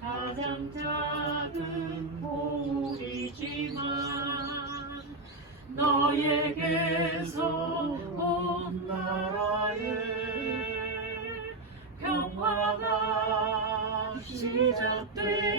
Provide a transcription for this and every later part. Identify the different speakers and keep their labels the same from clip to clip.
Speaker 1: 가장 작은 보물이지만 너에게서 온 나라에 평화가 시작되리라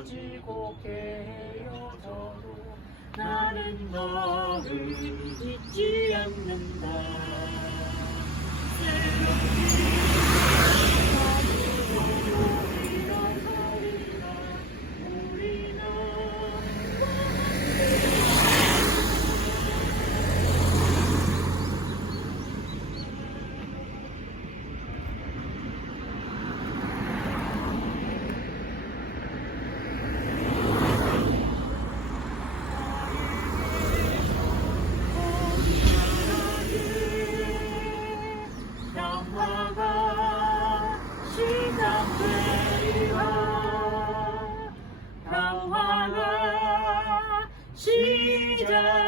Speaker 1: 부서지고 깨어져도 나는 너를 잊지 않는다 영화가 시작.